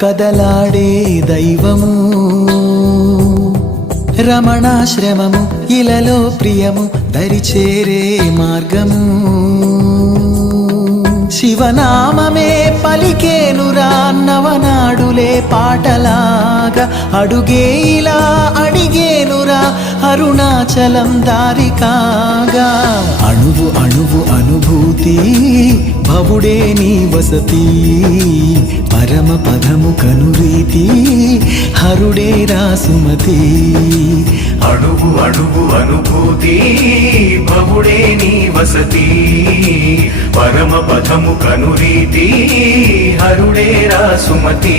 కదలాడే దైవము రమణాశ్రమము ఇలలో ప్రియము దరిచేరే మార్గము శివనామమే పలికేనురా నవనాడులే పాటలాగా అడుగే ఇలా అడిగేనురా అరుణాచలం దారి కాగా అణువు అణువు అనుభూతి భవుడే నీ వసతి పరమ పదము కనురీతి హరుడే రాసుమతి అణువు అణువు అనుభూతి భవుడే నీ వసతి పరమ పదము కనురీతి హరుడే రాసుమతి